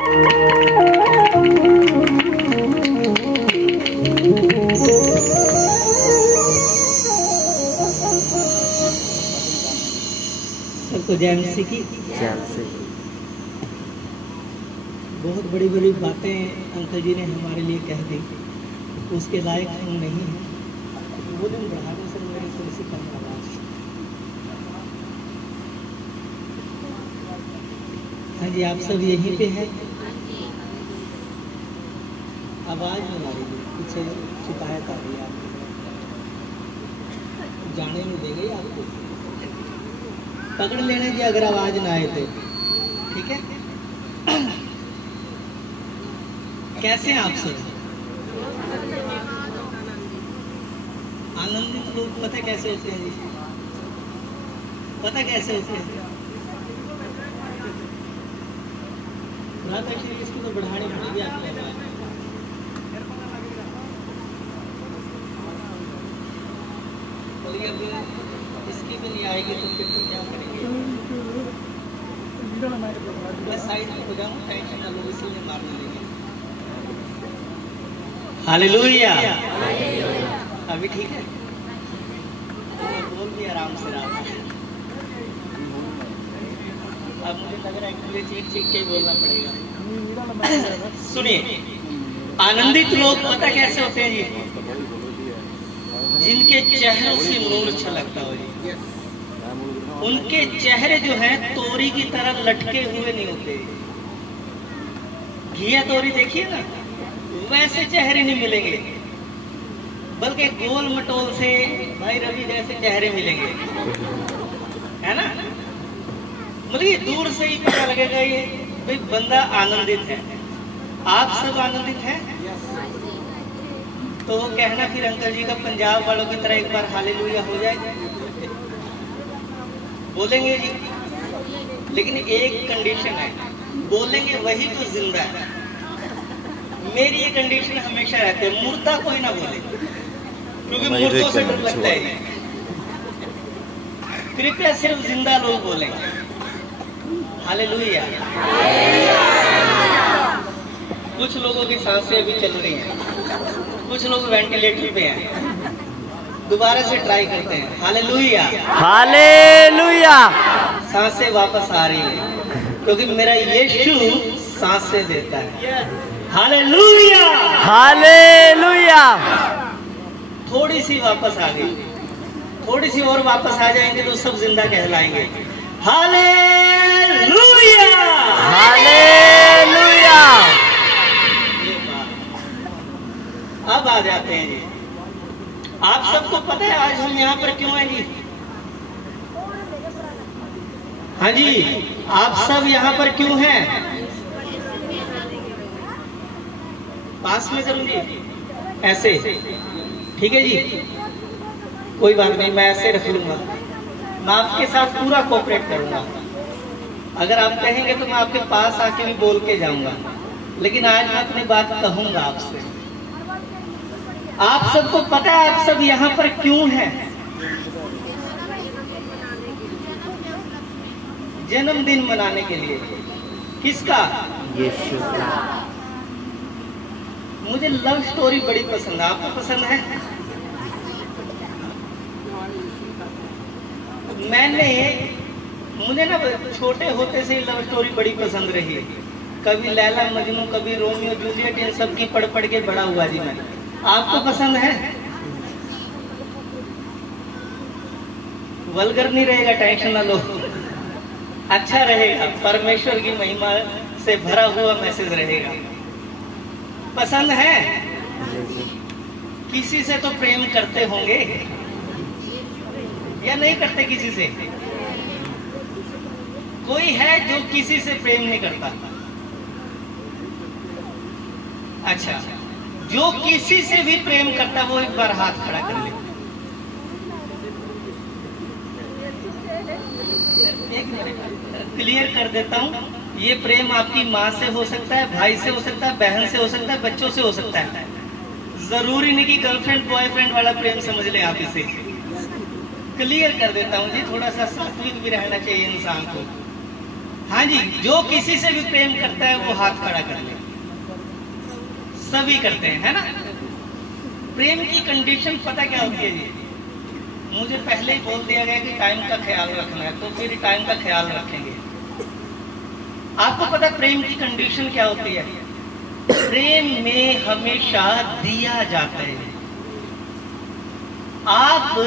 सबको जैमसी की बहुत बड़ी बड़ी बातें अंकल जी ने हमारे लिए कह दी, उसके लायक हम नहीं हैं। वॉल्यूम बढ़ा दो सर, मेरी थोड़ी सी कम आवाज़। हाँ जी, आप सब यहीं पे हैं। आवाज़ नहीं आ रही, कुछ शिकायत आ रही है आपको, जाने नहीं देंगे आपको, पकड़ लेने की अगर आवाज़ ना आए तो। ठीक है, कैसे हैं आप सब? आनंदित लोग पता कैसे होते हैं जी? पता कैसे होते हैं? इसकी तो बढ़ानी पड़ेगी आपकी आवाज़। इसकी भी नहीं आएगी तो फिर तो क्या करेंगे? मैं साइड में हो जाऊँ, टेंशन ना लो, इसीलिए मारने लेंगे। हालेलुया। अभी ठीक है, बोल भी आराम से रहा। अब मुझे लग रहा है कि मुझे चीख चीख के बोलना पड़ेगा। सुनिए, आनंदित लोग पता कैसे होते हैं जी? जिनके चेहरों से नूर छलकता हो जी। उनके चेहरे जो हैं तोरी की तरह लटके हुए नहीं होते। घिया तोरी देखिए ना, वैसे चेहरे नहीं मिलेंगे, बल्कि गोल मटोल से भाई रवि जैसे चेहरे मिलेंगे, है ना? मतलब दूर से ही पता लगेगा ये भाई बंदा आनंदित है। आप सब आनंदित हैं? तो कहना फिर अंकल जी का पंजाब वालों की तरह एक बार हालेलुया हो जाए। बोलेंगे जी, लेकिन एक कंडीशन है, बोलेंगे वही तो जिंदा है। मेरी ये कंडीशन हमेशा रहती है, मुर्दा कोई ना बोले, क्योंकि मुर्दों से डर लगता है। कृपया सिर्फ जिंदा लोग बोलेंगे हालेलुया। कुछ लोगों की सांसें अभी चल रही हैं, कुछ लोग वेंटिलेटर पे हैं। दोबारा से ट्राई करते हैं। Hallelujah, hallelujah. सांसें वापस आ रही है, क्योंकि मेरा यीशु सांसें देता है। Hallelujah, hallelujah. थोड़ी सी वापस आ गई, थोड़ी सी और वापस आ जाएंगे तो सब जिंदा कहलाएंगे। Hallelujah, hallelujah. अब आ जाते हैं जी। आप सबको पता है आज हम यहाँ पर क्यों हैं जी? हाँ जी, आप सब यहाँ पर क्यों हैं? पास में करूँ जी, ऐसे ठीक है जी, कोई बात नहीं, मैं ऐसे रख लूंगा। मैं आपके साथ पूरा कोऑपरेट करूंगा। अगर आप कहेंगे तो मैं आपके पास आके भी बोल के जाऊंगा, लेकिन आज मैं अपनी बात कहूंगा आपसे। आप सबको पता है आप सब यहाँ पर क्यों हैं? जन्मदिन मनाने के लिए। किसका? यीशु का। मुझे लव स्टोरी बड़ी पसंद है, आपको पसंद है? मुझे ना छोटे होते से ही लव स्टोरी बड़ी पसंद रही है। कभी लैला मजनू, कभी रोमियो जूलियट, इन सब की पढ़ पढ़ के बड़ा हुआ जी मैं। आपको पसंद है? वल्गर नहीं रहेगा, टेंशन ना लो, अच्छा रहेगा, परमेश्वर की महिमा से भरा हुआ मैसेज रहेगा। पसंद है? किसी से तो प्रेम करते होंगे या नहीं करते? किसी से कोई है जो किसी से प्रेम नहीं करता? अच्छा, जो किसी से भी प्रेम करता वो एक बार हाथ खड़ा कर ले। एक मिनट क्लियर कर देता हूँ, ये प्रेम आपकी माँ से हो सकता है, भाई से हो सकता है, बहन से हो सकता है, बच्चों से हो सकता है। जरूरी नहीं कि गर्लफ्रेंड बॉयफ्रेंड वाला प्रेम समझ लें आप इसे। क्लियर कर देता हूँ जी, थोड़ा सा सात्विक भी रहना चाहिए इंसान को। हाँ जी, जो किसी से भी प्रेम करता है वो हाथ खड़ा कर ले। सभी करते हैं, है ना। प्रेम की कंडीशन पता क्या होती है जी? मुझे पहले ही बोल दिया गया कि टाइम का ख्याल रखना है, तो फिर टाइम का ख्याल रखेंगे। आपको पता प्रेम की कंडीशन क्या होती है? प्रेम में हमेशा दिया जाता है। आप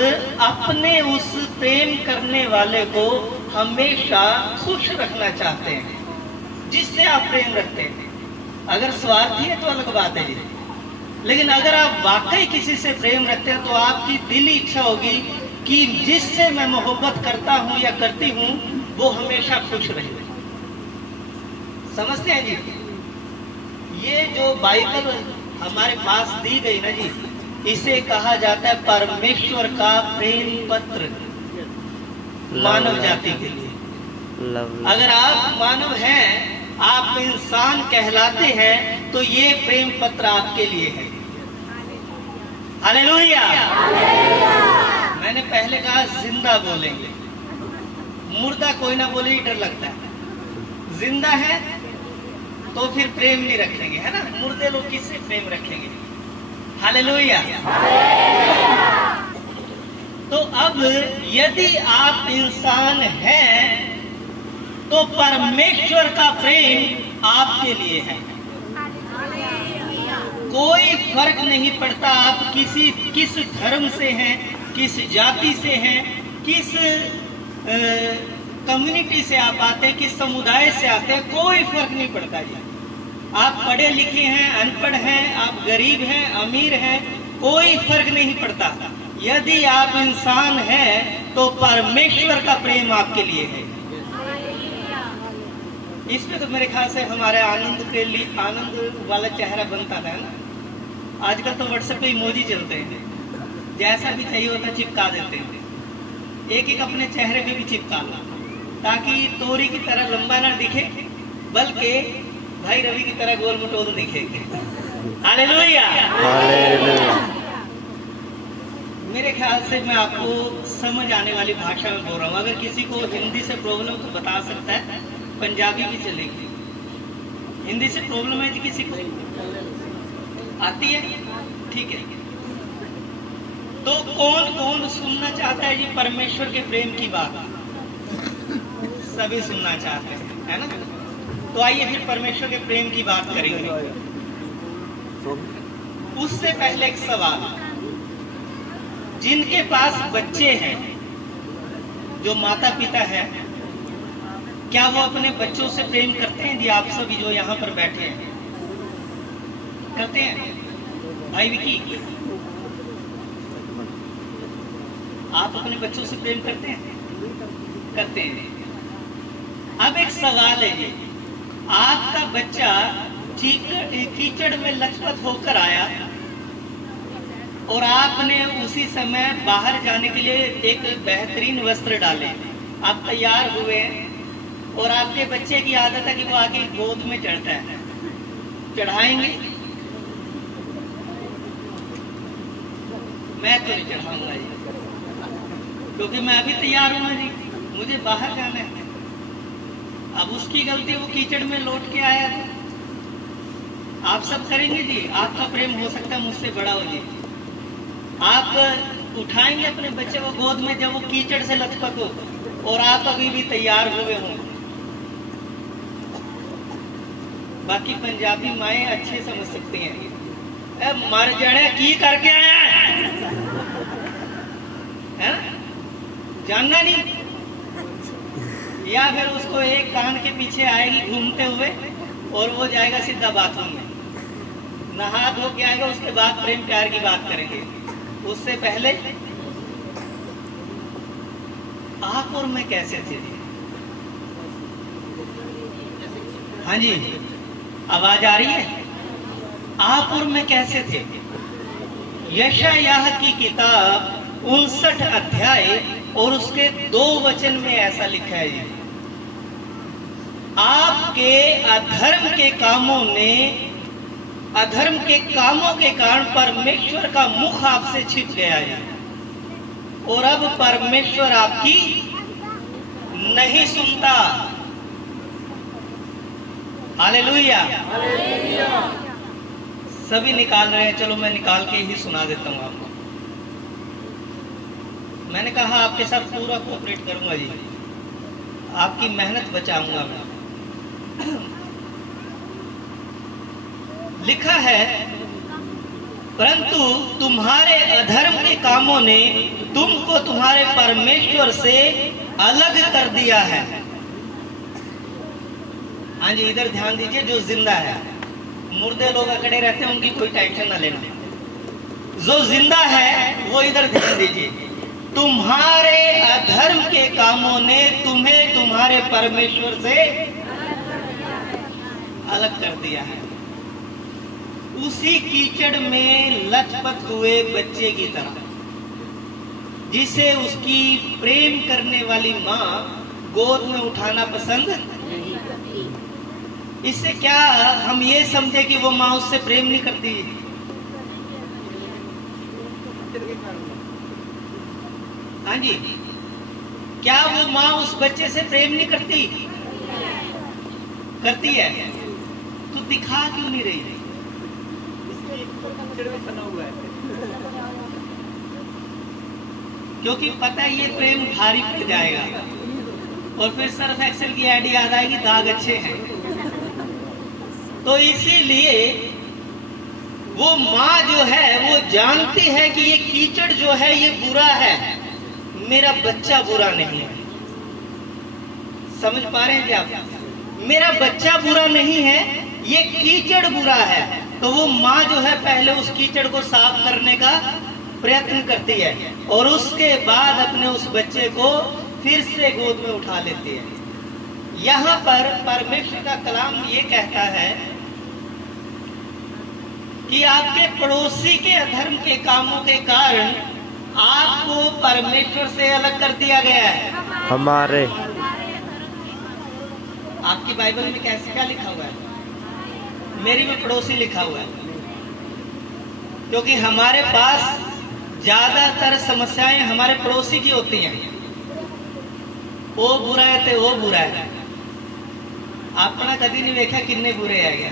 अपने उस प्रेम करने वाले को हमेशा खुश रखना चाहते हैं जिससे आप प्रेम रखते हैं। अगर स्वार्थी है तो अलग बात है जी, लेकिन अगर आप वाकई किसी से प्रेम रखते हैं तो आपकी दिली इच्छा होगी कि जिससे मैं मोहब्बत करता हूं या करती हूं वो हमेशा खुश रहे। समझते हैं जी? ये जो बाइबल हमारे पास दी गई ना जी, इसे कहा जाता है परमेश्वर का प्रेम पत्र मानव जाति के लिए। अगर आप मानव हैं, आप इंसान कहलाते हैं, तो ये प्रेम पत्र आपके लिए है। हालेलुया। मैंने पहले कहा जिंदा बोलेंगे, मुर्दा कोई ना बोले ही डर लगता है। जिंदा है तो फिर प्रेम नहीं रखेंगे, है ना। मुर्दे लोग किससे प्रेम रखेंगे? हालेलुया। तो अब यदि आप इंसान हैं तो परमेश्वर का प्रेम आपके लिए है। कोई फर्क नहीं पड़ता आप किस धर्म से हैं, किस जाति से हैं, किस कम्युनिटी से आप आते हैं, किस समुदाय से आते हैं, कोई फर्क नहीं पड़ता जी। आप पढ़े लिखे हैं, अनपढ़ हैं, आप गरीब हैं, अमीर हैं, कोई फर्क नहीं पड़ता। यदि आप इंसान हैं तो परमेश्वर का प्रेम आपके लिए है। इसमें तो मेरे ख्याल से हमारे आनंद के लिए आनंद वाला चेहरा बनता था ना। आजकल तो व्हाट्सएप पे इमोजी चलते हैं, जैसा भी चाहिए होता चिपका देते हैं। एक एक अपने चेहरे पे भी चिपका लो ताकि तोरी की तरह लंबा ना दिखे, बल्कि भाई रवि की तरह गोल मटोल दिखेंगे। हालेलुया। मेरे ख्याल से मैं आपको समझ आने वाली भाषा में बोल रहा हूँ। अगर किसी को हिंदी से प्रॉब्लम तो बता सकता है, पंजाबी भी चलेगी। हिंदी से प्रॉब्लम है जी किसी को? आती है? ठीक है। तो कौन कौन सुनना चाहता है जी परमेश्वर के प्रेम की बात? सभी सुनना चाहते हैं, है ना। तो आइए फिर परमेश्वर के प्रेम की बात करेंगे। उससे पहले एक सवाल, जिनके पास बच्चे हैं, जो माता पिता है, क्या वो अपने बच्चों से प्रेम करते हैं जी? आप सभी जो यहाँ पर बैठे हैं करते हैं? भाई विकी, आप अपने बच्चों से प्रेम करते हैं? करते हैं। अब एक सवाल है जी, आपका बच्चा कीचड़ में लथपथ होकर आया और आपने उसी समय बाहर जाने के लिए एक बेहतरीन वस्त्र डाले, आप तैयार हुए और आपके बच्चे की आदत है कि वो आगे गोद में चढ़ता है, चढ़ाएंगे? मैं तो नहीं चढ़ाऊंगा जी, क्योंकि मैं अभी तैयार हूं ना जी, मुझे बाहर जाना है। अब उसकी गलती, वो कीचड़ में लौट के आया था। आप सब करेंगे जी? आपका प्रेम हो सकता है मुझसे बड़ा हो जी। आप उठाएंगे अपने बच्चे को गोद में जब वो कीचड़ से लथपथ हो और आप अभी भी तैयार हुए हों? बाकी पंजाबी माएँ अच्छे समझ सकती हैं, मर जाने की करके आया है, जानना नहीं। या फिर उसको एक कान के पीछे आएगी घूमते हुए और वो जाएगा सीधा बाथरूम में, नहा धो के आएगा, उसके बाद प्रेम प्यार की बात करेंगे। उससे पहले आप और मैं कैसे थे? हाँ जी, आवाज आ रही है? आप और मैं कैसे थे? यशायाह की किताब 59 अध्याय और उसके 2 वचन में ऐसा लिखा है जी, आपके अधर्म के कामों के कारण परमेश्वर का मुख आपसे छिप गया है और अब परमेश्वर आपकी नहीं सुनता। हालेलुया। सभी निकाल रहे हैं, चलो मैं निकाल के ही सुना देता हूँ आपको। मैंने कहा आपके साथ पूरा कोऑपरेट करूंगा जी, आपकी मेहनत बचाऊंगा मैं। लिखा है, परंतु तुम्हारे अधर्म के कामों ने तुमको तुम्हारे परमेश्वर से अलग कर दिया है। हाँ जी, इधर ध्यान दीजिए, जो जिंदा है, मुर्दे लोग अकड़े रहते हैं, उनकी कोई टेंशन ना लेना। जो जिंदा है वो इधर ध्यान दीजिए। तुम्हारे अधर्म के कामों ने तुम्हें तुम्हारे परमेश्वर से अलग कर दिया है। उसी कीचड़ में लथपथ हुए बच्चे की तरह, जिसे उसकी प्रेम करने वाली माँ गोद में उठाना पसंद नहीं करती। इससे क्या हम ये समझे कि वो माँ उससे प्रेम नहीं करती? हाँ जी, क्या वो माँ उस बच्चे से प्रेम नहीं करती? करती है, तो दिखा क्यों नहीं रही? क्योंकि पता है ये प्रेम भारी पड़ जाएगा, और फिर सर्फ एक्सेल की ऐड याद आएगी, दाग अच्छे हैं। तो इसीलिए वो माँ जो है वो जानती है कि ये कीचड़ जो है ये बुरा है, मेरा बच्चा बुरा नहीं है। समझ पा रहे हैं क्या आप? मेरा बच्चा बुरा नहीं है, ये कीचड़ बुरा है। तो वो माँ जो है पहले उस कीचड़ को साफ करने का प्रयत्न करती है, और उसके बाद अपने उस बच्चे को फिर से गोद में उठा लेती है। यहाँ पर परमेश्वर का कलाम ये कहता है कि आपके पड़ोसी के अधर्म के कामों के कारण आपको परमेश्वर से अलग कर दिया गया है। हमारे आपकी बाइबल में कैसे क्या लिखा हुआ है? मेरी में पड़ोसी लिखा हुआ है, क्योंकि हमारे पास ज्यादातर समस्याएं हमारे पड़ोसी की होती हैं। वो बुरा है तो वो बुरा है, अपना कभी नहीं देखा कितने बुरे है गया।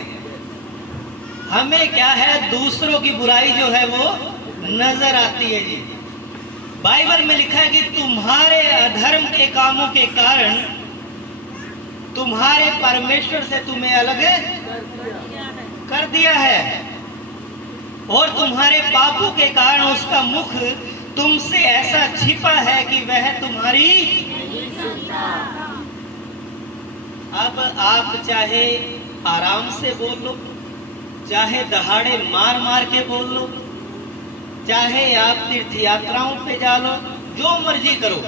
हमें क्या है, दूसरों की बुराई जो है वो नजर आती है जी। बाइबल में लिखा है कि तुम्हारे अधर्म के कामों के कारण तुम्हारे परमेश्वर से तुम्हें अलग कर दिया है, और तुम्हारे पापों के कारण उसका मुख तुमसे ऐसा छिपा है कि वह तुम्हारी। अब आप चाहे आराम से बोल लो, चाहे दहाड़े मार मार के बोल लो, चाहे आप तीर्थ यात्राओं पे जा लो, जो मर्जी करो,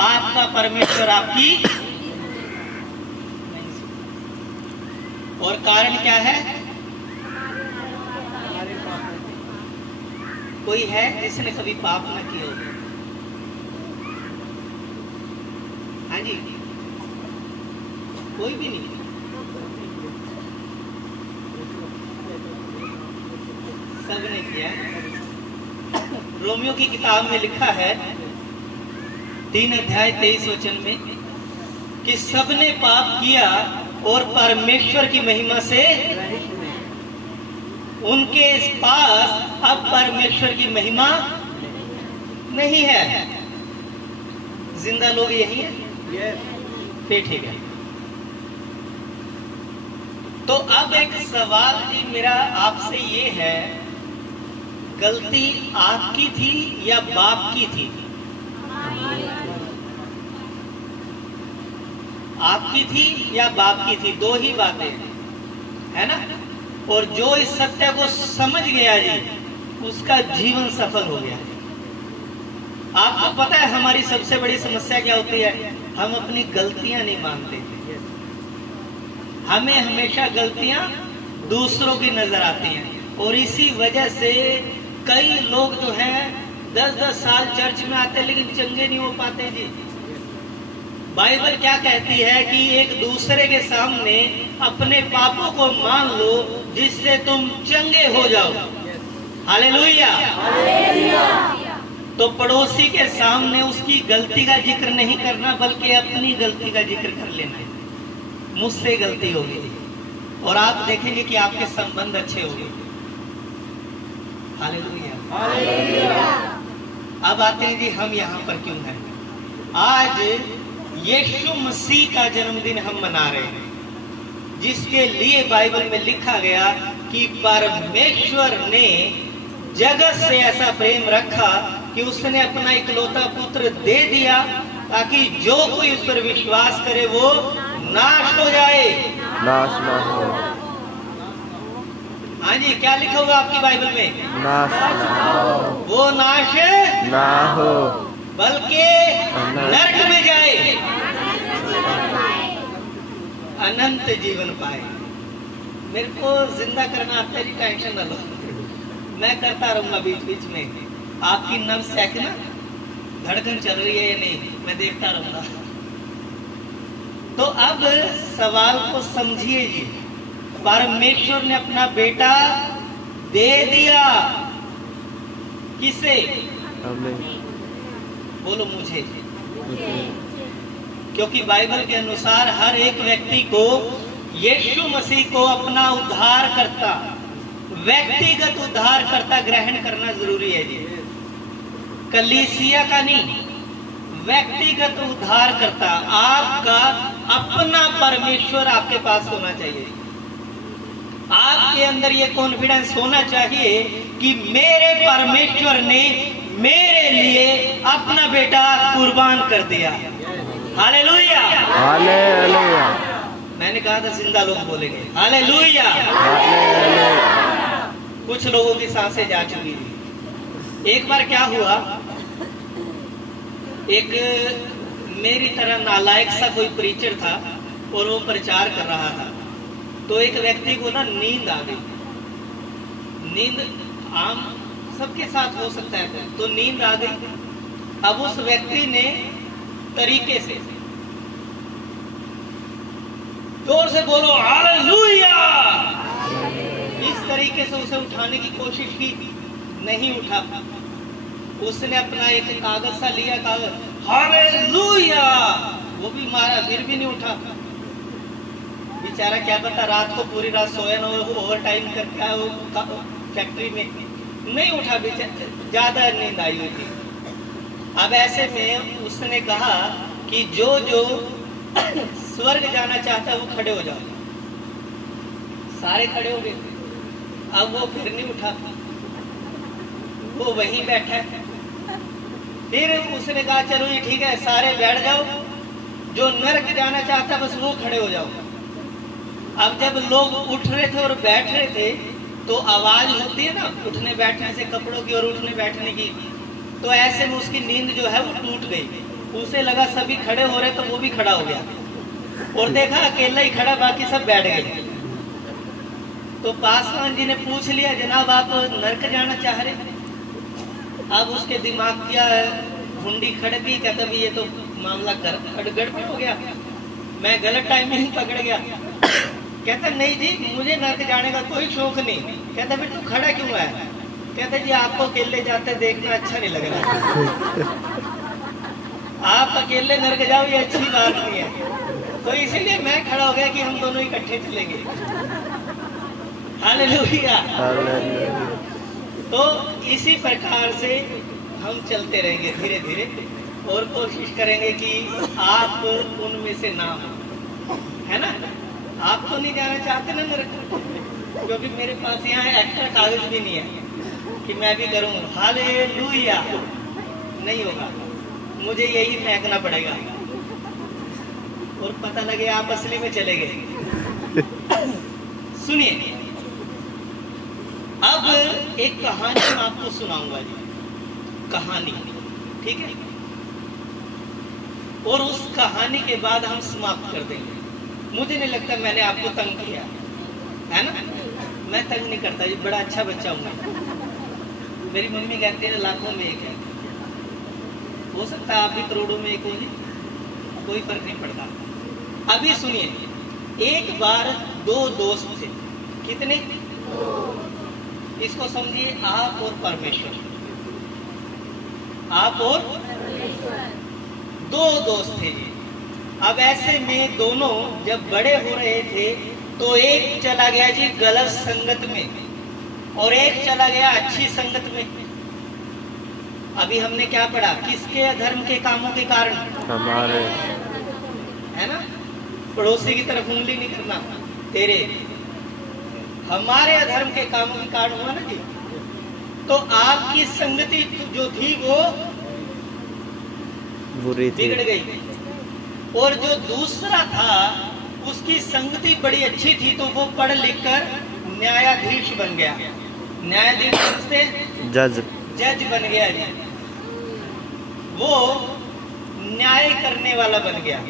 आपका परमेश्वर आपकी। और कारण क्या है? कोई है जिसने कभी पाप न किया हो? हाँ जी, कोई भी नहीं। सबने किया। रोमियो की किताब में लिखा है 3 अध्याय 23 वचन में कि सबने पाप किया और परमेश्वर की महिमा से उनके पास अब परमेश्वर की महिमा नहीं है। जिंदा लोग यही है, फिर ठीक है। तो अब एक सवाल जी मेरा आपसे ये है, गलती आपकी थी या बाप की थी? आपकी थी या बाप की थी? दो ही बातें है ना। और जो इस सत्य को समझ गया जी, उसका जीवन सफल हो गया। आपको पता है हमारी सबसे बड़ी समस्या क्या होती है? हम अपनी गलतियां नहीं मानते। हमें हमेशा गलतियां दूसरों की नजर आती हैं, और इसी वजह से कई लोग जो हैं 10-10 साल चर्च में आते लेकिन चंगे नहीं हो पाते जी। बाइबल क्या कहती है कि एक दूसरे के सामने अपने पापों को मान लो जिससे तुम चंगे हो जाओ। हालेलुया। तो पड़ोसी के सामने उसकी गलती का जिक्र नहीं करना, बल्कि अपनी गलती का जिक्र कर लेना है। मुझसे गलती होगी, और आप देखेंगे कि आपके संबंध अच्छे होंगे। हालेलुया। अब आते हैं जी, हम यहाँ पर क्यों हैं? आज यीशु मसीह का जन्मदिन हम मना रहे हैं, जिसके लिए बाइबल में लिखा गया कि परमेश्वर ने जगत से ऐसा प्रेम रखा कि उसने अपना इकलौता पुत्र दे दिया, ताकि जो कोई उस पर विश्वास करे वो नाश हो जाए, नाश ना हो। हाँ जी, क्या लिखा होगा आपकी बाइबल में? नाश ना हो। वो नाश ना हो, बल्कि नरक में जाए, अनंत जीवन पाए। मेरे को जिंदा करना आता है जी, टेंशन न लो, मैं करता रहूंगा बीच बीच में। आपकी नब्ज चेक ना, धड़कन चल रही है या नहीं, मैं देखता रहूंगा। तो अब सवाल को समझिए जी, परमेश्वर ने अपना बेटा दे दिया, किसे? हमें, बोलो मुझे। क्योंकि बाइबल के अनुसार हर एक व्यक्ति को यीशु मसीह को अपना उद्धारकर्ता, व्यक्तिगत उद्धारकर्ता ग्रहण करना जरूरी है जी। कलीसिया का नहीं, व्यक्तिगत उद्धारकर्ता, आपका अपना परमेश्वर आपके पास होना चाहिए। आपके अंदर ये कॉन्फिडेंस होना चाहिए कि मेरे परमेश्वर ने मेरे लिए अपना बेटा कुर्बान कर दिया। Hallelujah, hallelujah. मैंने कहा था जिंदा लोग बोलेंगे हालेलुया। कुछ लोगों की सांसें जा चुकी थी। एक बार क्या हुआ, एक मेरी तरह नालायक सा कोई प्रीचर था और वो प्रचार कर रहा था। तो एक व्यक्ति को ना नींद आ गई। नींद आम सबके साथ हो सकता है, तो नींद आ गई। अब उस व्यक्ति ने तरीके से, जोर से बोलो हालेलुया, इस तरीके से उसे उठाने की कोशिश की, नहीं उठा। उसने अपना एक कागज सा लिया, कागज हालेलुया, वो भी मारा, फिर भी नहीं उठा। बेचारा क्या पता रात को पूरी रात सोया ना, ओवर टाइम करके आया वो फैक्ट्री में, नहीं उठा, बेचारा ज्यादा नींद आई हुई थी। अब ऐसे में उसने कहा कि जो जो स्वर्ग जाना चाहता है वो खड़े हो जाओ। सारे खड़े हो गए। अब वो फिर नहीं उठा, वो वहीं बैठा है। फिर उसने कहा चलो ये ठीक है, सारे बैठ जाओ, जो नरक जाना चाहता बस वो खड़े हो जाओ। अब जब लोग उठ रहे थे और बैठ रहे थे तो आवाज होती है ना उठने बैठने से, कपड़ों की और उठने बैठने की। तो ऐसे में उसकी नींद जो है वो टूट गई। उसे लगा सभी खड़े हो रहे तो वो भी खड़ा हो गया, और देखा अकेला ही खड़ा, बाकी सब बैठ गए। तो पासवान जी ने पूछ लिया जनाब आप नरक जाना चाह रहे? अब उसके दिमाग की घुंडी खड़क गई, कहता भी ये तो मामला गड़बड़ हो गया, मैं गलत टाइम में ही पकड़ गया। कहता नहीं जी मुझे नरक जाने का कोई शौक नहीं। कहता फिर तू खड़ा क्यों है? कहता जी आपको अकेले जाते देखना अच्छा नहीं लग रहा, आप अकेले नरक जाओ ये अच्छी बात नहीं है, तो इसीलिए मैं खड़ा हो गया कि हम दोनों इकट्ठे चलेंगे। हालेलुया। तो इसी प्रकार से हम चलते रहेंगे धीरे धीरे, और कोशिश करेंगे कि आप उनमें से ना हो, है ना? आप तो नहीं जाना चाहते ना नरक, क्योंकि मेरे पास यहाँ एक्स्ट्रा कागज भी नहीं है कि मैं भी करूँ। हालेलुया, नहीं होगा, मुझे यही फेंकना पड़ेगा और पता लगे आप असली में चले गए। सुनिए, अब एक कहानी मैं आपको सुनाऊंगा जी, कहानी, ठीक है? और उस कहानी के बाद हम समाप्त कर देंगे। मुझे नहीं लगता मैंने आपको तंग किया, है ना? मैं तंग नहीं करता जी, बड़ा अच्छा बच्चा हूँ मैं। मेरी मम्मी कहती है लाखों में एक है, हो सकता है आप भी करोड़ों में एक हो जी, कोई फर्क नहीं पड़ता। अभी सुनिए, एक बार दो दोस्त थे। कितने? इसको समझिए, आप और परमेश्वर। आप और दो दोस्त थे जी। अब ऐसे में दोनों जब बड़े हो रहे थे तो एक चला गया जी गलत संगत में और एक चला गया अच्छी संगत में। अभी हमने क्या पढ़ा? किसके अधर्म के कामों के कारण? हमारे। है ना? पड़ोसी की तरफ उंगली नहीं करना, तेरे हमारे अधर्म के कामों के कारण हुआ ना जी। तो आपकी संगति जो थी वो बुरी थी, बिगड़ गई, और जो दूसरा था उसकी संगति बड़ी अच्छी थी, तो वो पढ़ लिख कर न्यायाधीश बन गया। न्यायाधीश से जज बन गया जी, वो न्याय करने वाला बन गया।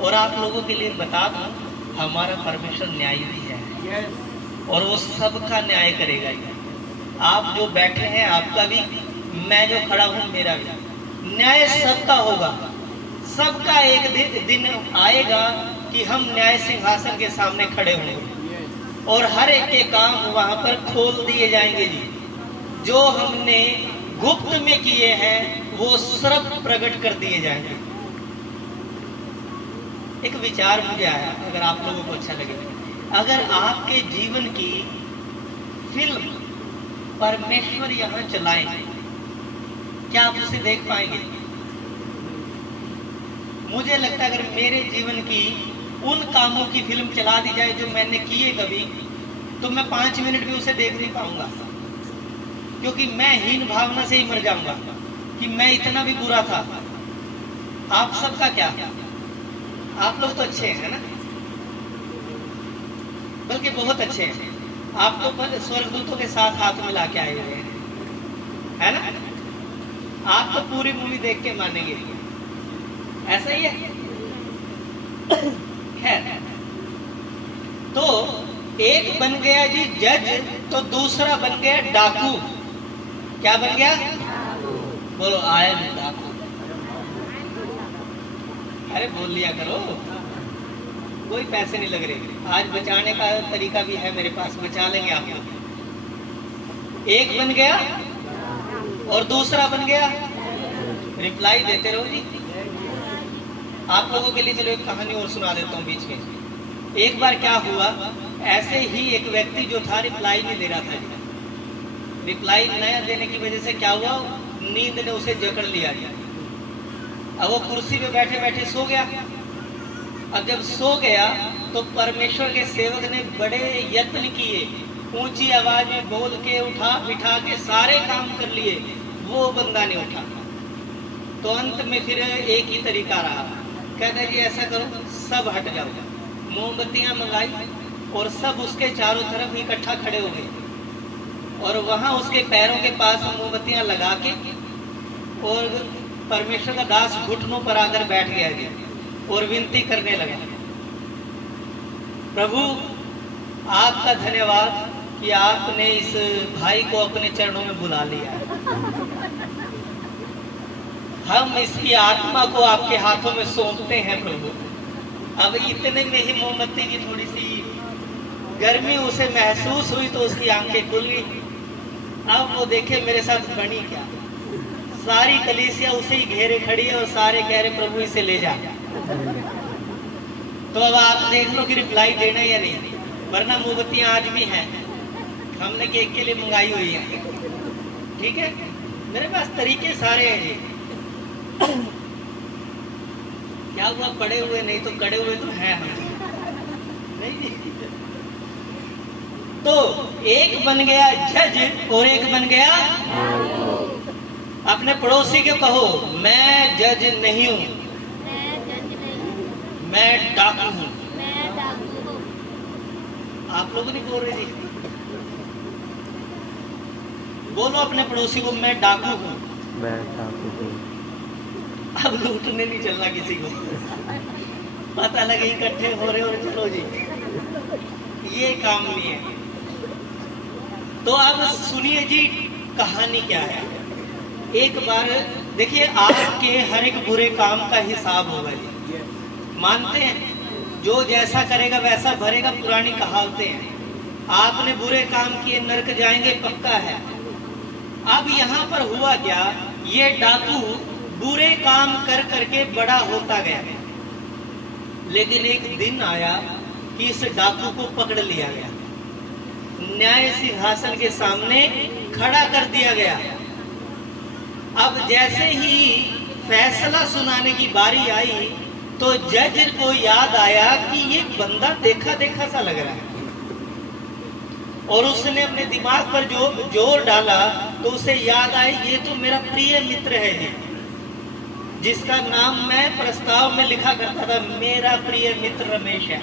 और आप लोगों के लिए बता दूं, हमारा परमेश्वर न्यायी भी है और वो सबका न्याय करेगा। आप जो बैठे हैं आपका भी, मैं जो खड़ा हूं मेरा भी, न्याय सबका होगा। सबका एक दिन आएगा कि हम न्याय सिंहासन के सामने खड़े होंगे और हर एक के काम वहां पर खोल दिए जाएंगे जी। जो हमने गुप्त में किए हैं वो सब प्रकट कर दिए जाएंगे। एक विचार मुझे आया, अगर आप लोगों को अच्छा लगे, अगर आपके जीवन की फिल्म परमेश्वर यहाँ चलाएं, क्या आप उसे देख पाएंगे? मुझे लगता है अगर मेरे जीवन की उन कामों की फिल्म चला दी जाए जो मैंने किए कभी, तो मैं 5 मिनट भी उसे देख नहीं पाऊंगा, क्योंकि मैं हीन भावना से ही मर जाऊंगा कि मैं इतना भी बुरा था। आप सबका क्या? आप लोग तो अच्छे हैं ना, बल्कि बहुत अच्छे हैं। आप तो स्वर्गदूतों के साथ हाथ मिला के आए हुए हैं, है ना? आप तो पूरी मूवी देख के मानेंगे, ऐसा ही है। खैर, तो एक बन गया जी जज, तो दूसरा बन गया डाकू। क्या बन गया? बोलो, आया नहीं डाकू। अरे बोल लिया करो, कोई पैसे नहीं लग रहे। आज बचाने का तरीका भी है मेरे पास, बचा लेंगे आप लोग। एक बन गया और दूसरा बन गया। रिप्लाई देते रहो जी। आप लोगों के लिए चलो एक कहानी और सुना देता हूँ बीच में। एक बार क्या हुआ, ऐसे ही एक व्यक्ति जो था रिप्लाई नहीं दे रहा था। रिप्लाई न देने की वजह से क्या हुआ, नींद ने उसे जकड़ लिया। अब वो कुर्सी पे बैठे बैठे सो गया। अब जब सो गया तो परमेश्वर के सेवक ने बड़े यत्न किए, ऊंची आवाज में बोल के उठा बिठा के सारे काम कर लिए, वो बंदा नहीं उठा। तो अंत में फिर एक ही तरीका रहा, कहते जी ऐसा करो, सब हट जाओ। मोमबत्तियां मंगाई और सब उसके चारों तरफ इकट्ठा खड़े हो गए और वहां उसके पैरों के पास मोमबत्तियां लगा के, और परमेश्वर का दास घुटनों पर आकर बैठ गया जी और विनती करने लगा, प्रभु आपका धन्यवाद कि आपने इस भाई को अपने चरणों में बुला लिया। हम इसकी आत्मा को आपके हाथों में सौंपते हैं प्रभु। अब इतने में ही मोमबत्ती की थोड़ी सी गर्मी उसे महसूस हुई तो उसकी आंखें खुल गई। अब वो देखे मेरे साथ बनी क्या, सारी कलीसिया उसे ही घेरे खड़ी है और सारे कह रहे प्रभु इसे ले जा। तो अब आप देख लो कि रिप्लाई देना या नहीं, वरना मोमबत्तियां आज भी हैं, हमने केक के लिए मंगाई हुई है। ठीक है, मेरे पास तरीके सारे हैं जी। क्या हुआ, पड़े हुए नहीं तो कड़े हुए तो हैं हम, नहीं। तो एक बन गया जज और एक बन गया। अपने पड़ोसी को कहो, मैं जज नहीं हूं, मैं डाकू हूं। आप लोग नहीं बोल रहे जी, बोलो अपने पड़ोसी को, मैं डाकू हूं। मैं डाकू हूं। अब लूटने नहीं चलना किसी को, पता लगे इकट्ठे हो रहे और चलो जी, ये काम नहीं है। तो अब सुनिए जी कहानी क्या है। एक बार देखिए, आपके हर एक बुरे काम का हिसाब होगा जी, मानते हैं? जो जैसा करेगा वैसा भरेगा, पुरानी कहावतें हैं। आपने बुरे काम किए नरक जाएंगे, पक्का है। अब यहाँ पर हुआ क्या, ये डाकू बुरे काम कर करके बड़ा होता गया, लेकिन एक दिन आया कि इस डाकू को पकड़ लिया गया, न्याय सिंहासन के सामने खड़ा कर दिया गया। अब जैसे ही फैसला सुनाने की बारी आई तो जज को याद आया कि ये बंदा देखा देखा सा लग रहा है, और उसने अपने दिमाग पर जो जोर डाला तो उसे याद आया ये तो मेरा प्रिय मित्र है जी, जिसका नाम मैं प्रस्ताव में लिखा करता था, मेरा प्रिय मित्र रमेश है।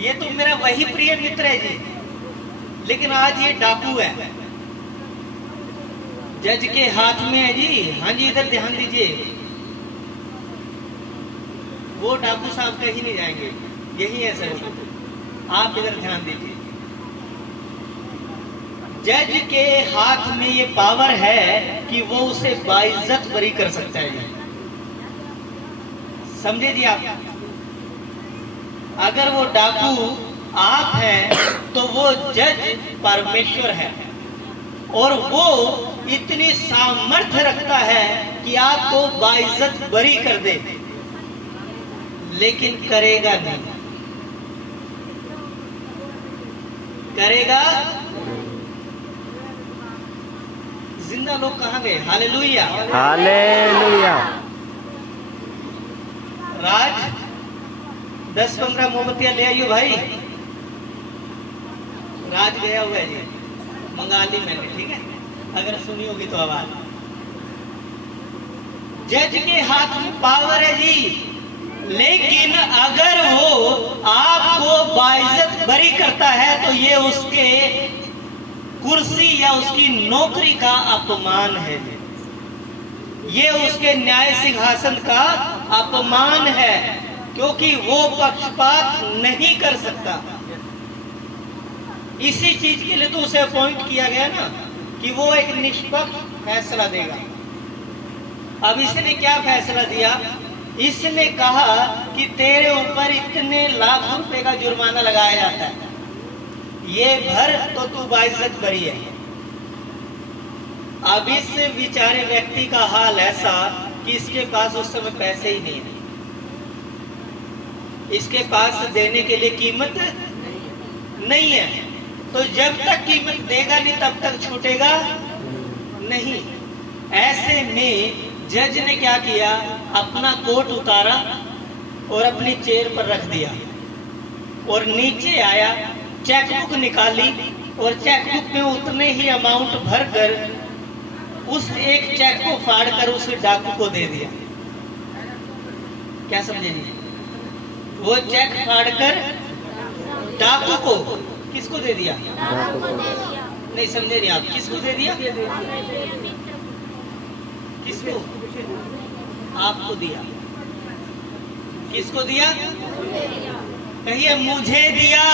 ये तो मेरा वही प्रिय मित्र है जी, लेकिन आज ये डाकू है, जज के हाथ में है जी। हाँ जी, इधर ध्यान दीजिए, वो डाकू साहब कहीं नहीं जाएंगे, यही है सर, आप इधर ध्यान दीजिए। जज के हाथ में ये पावर है कि वो उसे बाइज्जत बरी कर सकता है जी, समझे जी आप। अगर वो डाकू आप हैं तो वो जज परमेश्वर है, और वो इतनी सामर्थ्य रखता है कि आपको बाइज्जत बरी कर दे, लेकिन करेगा नहीं। करेगा? जिंदा लोग कहाँ गए? Hallelujah, hallelujah. राज 10-15 मोमबत्तियां ले आइयो भाई। राज गया हुआ है जी, मंगा ली मैंने, ठीक है, अगर सुनी होगी तो आवाज। जज के हाथ में पावर है जी, लेकिन अगर वो आपको बाइज्जत बरी करता है तो ये उसके कुर्सी या उसकी नौकरी का अपमान है, ये उसके न्याय सिंहासन का अपमान है, क्योंकि वो पक्षपात नहीं कर सकता। इसी चीज के लिए तो उसे अपॉइंट किया गया ना, कि वो एक निष्पक्ष फैसला देगा। अब इसने क्या फैसला दिया? इसने कहा कि तेरे ऊपर इतने लाख रुपए का जुर्माना लगाया जाता है, ये भर तो तू बाइज्जत बरी है। अब इस बेचारे व्यक्ति का हाल ऐसा कि इसके पास उस समय पैसे ही नहीं है, इसके पास देने के लिए कीमत नहीं है, तो जब तक कीमत देगा नहीं तब तक छूटेगा नहीं। ऐसे में जज ने क्या किया? अपना कोट उतारा और अपनी चेयर पर रख दिया, और नीचे आया, चेकबुक निकाली, और चेकबुक में उतने ही अमाउंट भरकर उस एक चेक को फाड़कर उस डाकू को दे दिया। क्या समझेंगे? वो चेक फाड़कर डाकू को, किसको दे दिया? नहीं समझे नहीं आप, किसको दे दिया? किसको? आपको दिया। किसको दिया? कहिए, मुझे दिया।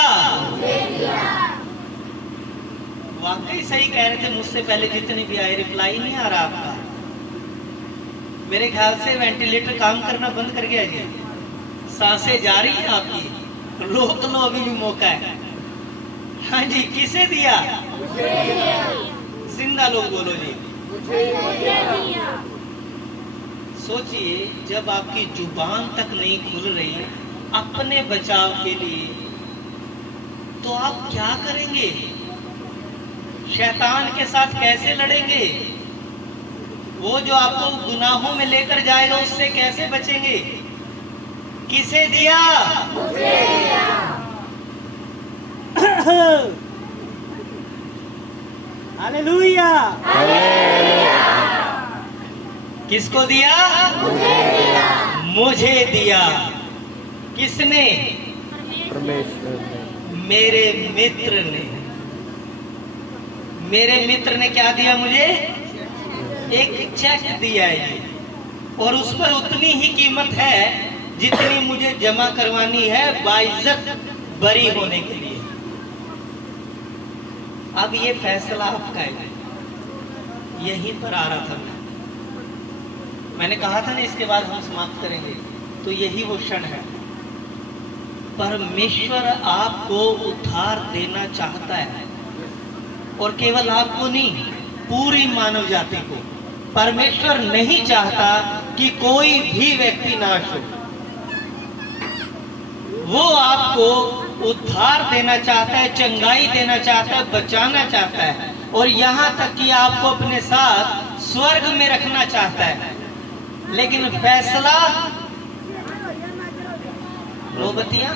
वाकई सही कह रहे थे, मुझसे पहले जितने भी आए रिप्लाई नहीं आ रहा आपका। मेरे ख्याल से वेंटिलेटर काम करना बंद कर गया जी, सांसें जा रही हैं आपकी, रोक लो, अभी भी मौका है। हाँ जी, किसे दिया? जिंदा लोग बोलो जी। सोचिए, जब आपकी जुबान तक नहीं खुल रही अपने बचाव के लिए, तो आप क्या करेंगे? शैतान के साथ कैसे लड़ेंगे? वो जो आपको गुनाहों में लेकर जाएगा, उससे कैसे बचेंगे? किसे दिया? हालेलुया। किसको दिया? मुझे दिया। किसने? परमेश्वर ने। मेरे मित्र ने। मेरे मित्र ने क्या दिया मुझे? एक चेक दिया है, और उस पर उतनी ही कीमत है जितनी मुझे जमा करवानी है बाइज्जत बरी होने के लिए। अब ये फैसला आपका है, यहीं पर आ रहा था। मैंने कहा था ना, इसके बाद हम समाप्त करेंगे, तो यही वो क्षण है। परमेश्वर आपको उद्धार देना चाहता है, और केवल आपको नहीं, पूरी मानव जाति को। परमेश्वर नहीं चाहता कि कोई भी व्यक्ति नाश हो। वो आपको उद्धार देना चाहता है, चंगाई देना चाहता है, बचाना चाहता है, और यहाँ तक कि आपको अपने साथ स्वर्ग में रखना चाहता है। लेकिन फैसला मोमबत्तियां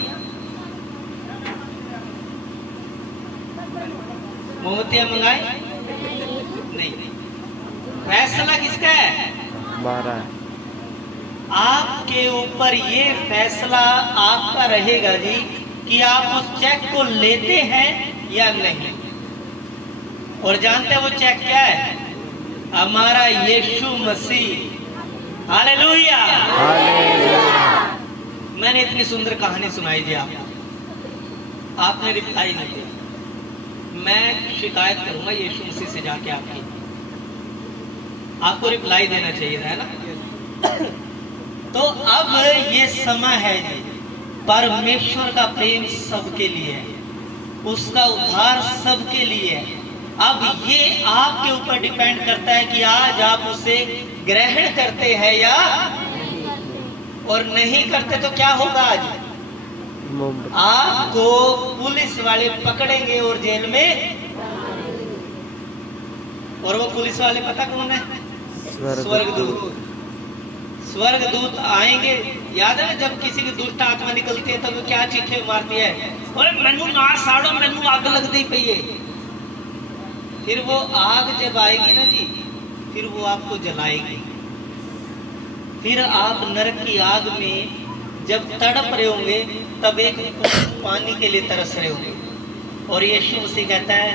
मंगाए नहीं, फैसला किसका है? हमारा। आपके ऊपर ये फैसला आपका रहेगा जी कि आप उस चेक को लेते हैं या नहीं। और जानते हैं वो चेक क्या है? हमारा यीशु मसीह। हालेलुया। मैंने इतनी सुंदर कहानी सुनाई जी आपने रिप्लाई नहीं दिया। मैं शिकायत करूंगा यीशु मसीह से जाके आपको रिप्लाई देना चाहिए था, है ना? तो अब ये समय है जी, परमेश्वर का प्रेम सबके लिए है, उसका उद्धार सबके लिए है। अब ये आपके ऊपर डिपेंड करता है कि आज आप उसे ग्रहण करते हैं या और नहीं करते तो क्या होगा? आज आपको पुलिस वाले पकड़ेंगे और जेल में, और वो पुलिस वाले पता कौन है? स्वर्गदूत। स्वर्गदूत आएंगे। याद है जब किसी की दुष्ट आत्मा निकलती है तब वो क्या चीखे मारती है? अरे मैनू ना साड़ो, मैनू आग लगती पई है। फिर वो आग जब आएगी ना जी, फिर वो आपको जलाएगी। फिर आप नरक की आग में जब तड़प रहे होंगे तब एक पानी के लिए तरस रहे होंगे, और यीशु मसीह कहता है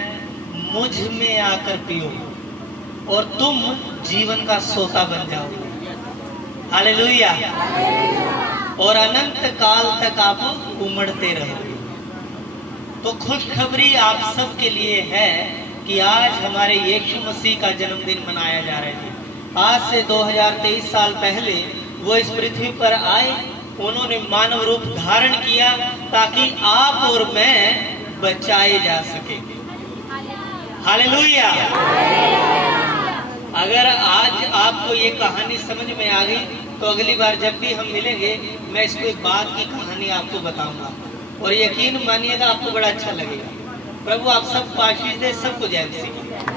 मुझ में आकर पियो और तुम जीवन का सोता बन जाओगे। हालेलुया। और अनंत काल तक आप उमड़ते रहोगे। तो खुशखबरी आप सबके लिए है कि आज हमारे यीशु मसीह का जन्मदिन मनाया जा रहा है। आज से 2023 साल पहले वो इस पृथ्वी पर आए, उन्होंने मानव रूप धारण किया ताकि आप और मैं बचाए जा सके। हालेलुया। अगर आज आपको ये कहानी समझ में आ गई तो अगली बार जब भी हम मिलेंगे मैं इसको एक बात की कहानी आपको बताऊंगा, और यकीन मानिएगा आपको बड़ा अच्छा लगेगा। प्रभु आप सबको आशीष दे, सबको जय मसीह।